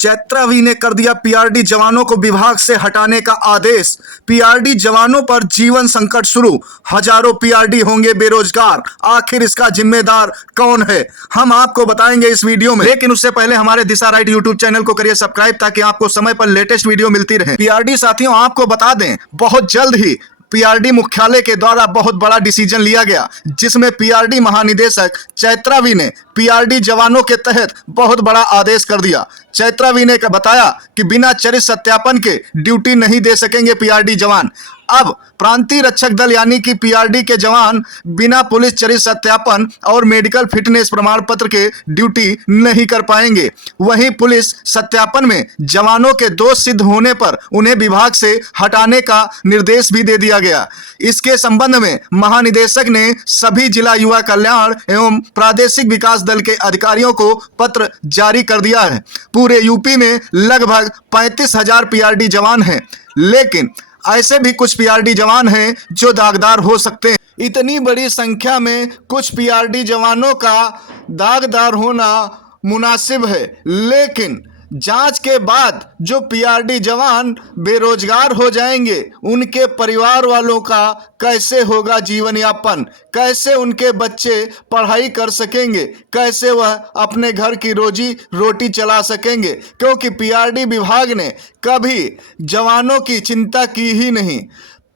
चैत्रावी ने कर दिया पीआरडी जवानों को विभाग से हटाने का आदेश। पीआरडी जवानों पर जीवन संकट शुरू, हजारों पीआरडी होंगे बेरोजगार। आखिर इसका जिम्मेदार कौन है, हम आपको बताएंगे इस वीडियो में। लेकिन उससे पहले हमारे दिशा राइट यूट्यूब चैनल को करिए सब्सक्राइब, ताकि आपको समय पर लेटेस्ट वीडियो मिलती रहे। पीआरडी साथियों, आपको बता दें, बहुत जल्द ही पीआरडी मुख्यालय के द्वारा बहुत बड़ा डिसीजन लिया गया, जिसमें पीआरडी महानिदेशक चैत्रावी ने पीआरडी जवानों के तहत बहुत बड़ा आदेश कर दिया। चैत्रावी ने बताया कि बिना चरित्र सत्यापन के ड्यूटी नहीं दे सकेंगे पीआरडी जवान। अब प्रांतीय रक्षक दल यानी कि पीआरडी के जवान बिना पुलिस चरित्र सत्यापन और मेडिकल फिटनेस प्रमाण पत्र के ड्यूटी नहीं कर पाएंगे। वहीं पुलिस सत्यापन में जवानों के दोष सिद्ध होने पर उन्हें विभाग से हटाने का निर्देश भी दे दिया गया। इसके संबंध में महानिदेशक ने सभी जिला युवा कल्याण एवं प्रादेशिक विकास दल के अधिकारियों को पत्र जारी कर दिया है। पूरे यूपी में लगभग 35,000 पीआरडी जवान हैं, लेकिन ऐसे भी कुछ पीआरडी जवान हैं जो दागदार हो सकते हैं। इतनी बड़ी संख्या में कुछ पीआरडी जवानों का दागदार होना मुनासिब है, लेकिन जांच के बाद जो पीआरडी जवान बेरोजगार हो जाएंगे, उनके परिवार वालों का कैसे होगा जीवन यापन, कैसे उनके बच्चे पढ़ाई कर सकेंगे, कैसे वह अपने घर की रोजी रोटी चला सकेंगे, क्योंकि पीआरडी विभाग ने कभी जवानों की चिंता की ही नहीं।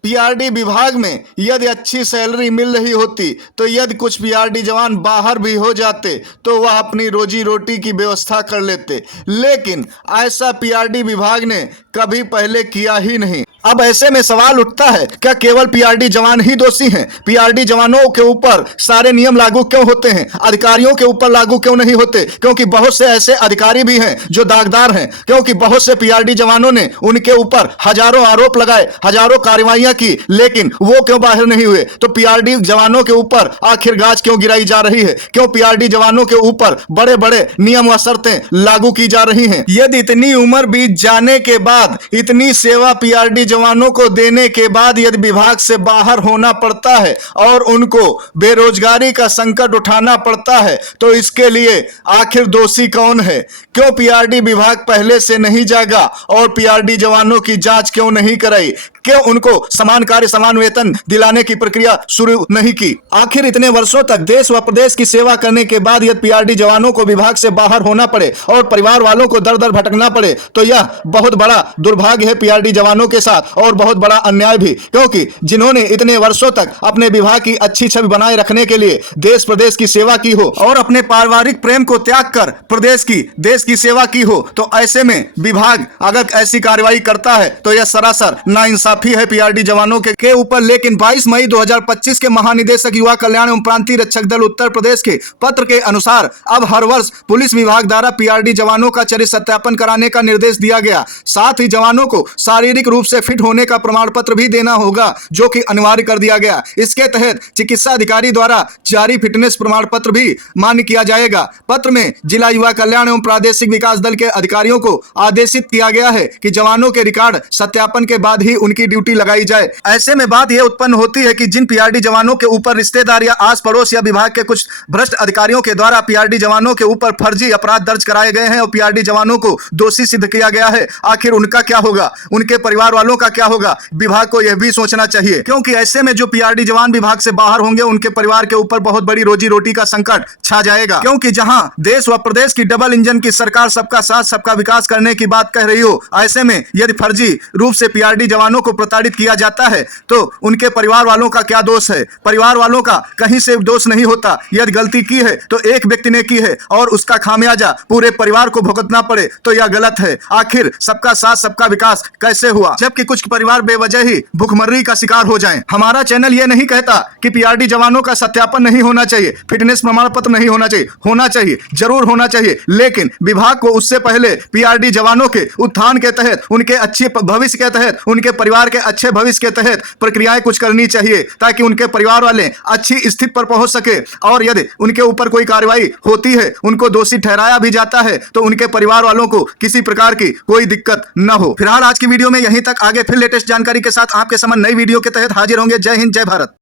पीआरडी विभाग में यदि अच्छी सैलरी मिल रही होती, तो यदि कुछ पीआरडी जवान बाहर भी हो जाते तो वह अपनी रोजी रोटी की व्यवस्था कर लेते, लेकिन ऐसा पीआरडी विभाग ने कभी पहले किया ही नहीं। अब ऐसे में सवाल उठता है, क्या केवल पीआरडी जवान ही दोषी हैं? पीआरडी जवानों के ऊपर सारे नियम लागू क्यों होते हैं, अधिकारियों के ऊपर लागू क्यों नहीं होते? क्योंकि बहुत से ऐसे अधिकारी भी हैं जो दागदार हैं, क्योंकि बहुत से पीआरडी जवानों ने उनके ऊपर हजारों आरोप लगाए, हजारों कार्रवाइयां की, लेकिन वो क्यों बाहर नहीं हुए? तो पीआरडी जवानों के ऊपर आखिर गाज क्यों गिराई जा रही है? क्यों पीआरडी जवानों के ऊपर बड़े बड़े नियम व शर्तें लागू की जा रही हैं? यदि इतनी उम्र बीत जाने के बाद, इतनी सेवा पीआरडी जवानों को देने के बाद यदि विभाग से बाहर होना पड़ता है और उनको बेरोजगारी का संकट उठाना पड़ता है, तो इसके लिए आखिर दोषी कौन है? क्यों पीआरडी विभाग पहले से नहीं जागा और पीआरडी जवानों की जांच क्यों नहीं कराई? क्यों उनको समान कार्य समान वेतन दिलाने की प्रक्रिया शुरू नहीं की? आखिर इतने वर्षों तक देश व प्रदेश की सेवा करने के बाद यदि पीआरडी जवानों को विभाग से बाहर होना पड़े और परिवार वालों को दर दर भटकना पड़े, तो यह बहुत बड़ा दुर्भाग्य है पीआरडी जवानों के साथ और बहुत बड़ा अन्याय भी, क्योंकि जिन्होंने इतने वर्षों तक अपने विभाग की अच्छी छवि बनाए रखने के लिए देश प्रदेश की सेवा की हो और अपने पारिवारिक प्रेम को त्याग कर प्रदेश की देश की सेवा की हो, तो ऐसे में विभाग अगर ऐसी कार्रवाई करता है तो यह सरासर नाइंसाफी है पीआरडी जवानों के ऊपर। लेकिन 22 मई 2025 के महानिदेशक युवा कल्याण एवं प्रांतीय रक्षक दल उत्तर प्रदेश के पत्र के अनुसार अब हर वर्ष पुलिस विभाग द्वारा पीआरडी जवानों का चरित्र सत्यापन कराने का निर्देश दिया गया। साथ ही जवानों को शारीरिक रूप से फिट होने का प्रमाण पत्र भी देना होगा, जो कि अनिवार्य कर दिया गया। इसके तहत चिकित्सा अधिकारी द्वारा जारी फिटनेस प्रमाण पत्र भी मान्य किया जाएगा। पत्र में जिला युवा कल्याण एवं प्रादेशिक विकास दल के अधिकारियों को आदेशित किया गया है कि जवानों के रिकॉर्ड सत्यापन के बाद ही उनकी ड्यूटी लगाई जाए। ऐसे में बात यह उत्पन्न होती है कि जिन पीआरडी जवानों के ऊपर रिश्तेदार या आस पड़ोस या विभाग के कुछ भ्रष्ट अधिकारियों के द्वारा पीआरडी जवानों के ऊपर फर्जी अपराध दर्ज कराए गए हैं और पीआरडी जवानों को दोषी सिद्ध किया गया है, आखिर उनका क्या होगा, उनके परिवार वालों का क्या होगा? विभाग को यह भी सोचना चाहिए, क्योंकि ऐसे में जो पीआरडी जवान विभाग से बाहर होंगे, उनके परिवार के ऊपर बहुत बड़ी रोजी रोटी का संकट छा जाएगा। क्योंकि जहां देश व प्रदेश की डबल इंजन की सरकार सबका साथ सबका विकास करने की बात कह रही हो, ऐसे में यदि फर्जी रूप से पीआरडी जवानों को प्रताड़ित किया जाता है तो उनके परिवार वालों का क्या दोष है? परिवार वालों का कहीं से दोष नहीं होता। यदि गलती की है तो एक व्यक्ति ने की है और उसका खामियाजा पूरे परिवार को भुगतना पड़े, तो यह गलत है। आखिर सबका साथ सबका विकास कैसे हुआ, जबकि कुछ परिवार बेवजह ही भुखमरी का शिकार हो जाएं? हमारा चैनल यह नहीं कहता कि पीआरडी जवानों का सत्यापन नहीं होना चाहिए, फिटनेस प्रमाण पत्र नहीं होना चाहिए, जरूर होना चाहिए, लेकिन विभाग को उससे पहले पीआरडी जवानों के उत्थान के तहत, उनके अच्छे भविष्य के तहत, उनके परिवार के अच्छे भविष्य के तहत प्रक्रियाएं कुछ करनी चाहिए, ताकि उनके परिवार वाले अच्छी स्थिति पर पहुंच सके। और यदि उनके ऊपर कोई कार्रवाई होती है, उनको दोषी ठहराया भी जाता है, तो उनके परिवार वालों को किसी प्रकार की कोई दिक्कत न हो। फिलहाल आज की वीडियो में यहीं तक। आगे फिर लेटेस्ट जानकारी के साथ आपके समक्ष नई वीडियो के तहत हाजिर होंगे। जय हिंद, जय भारत।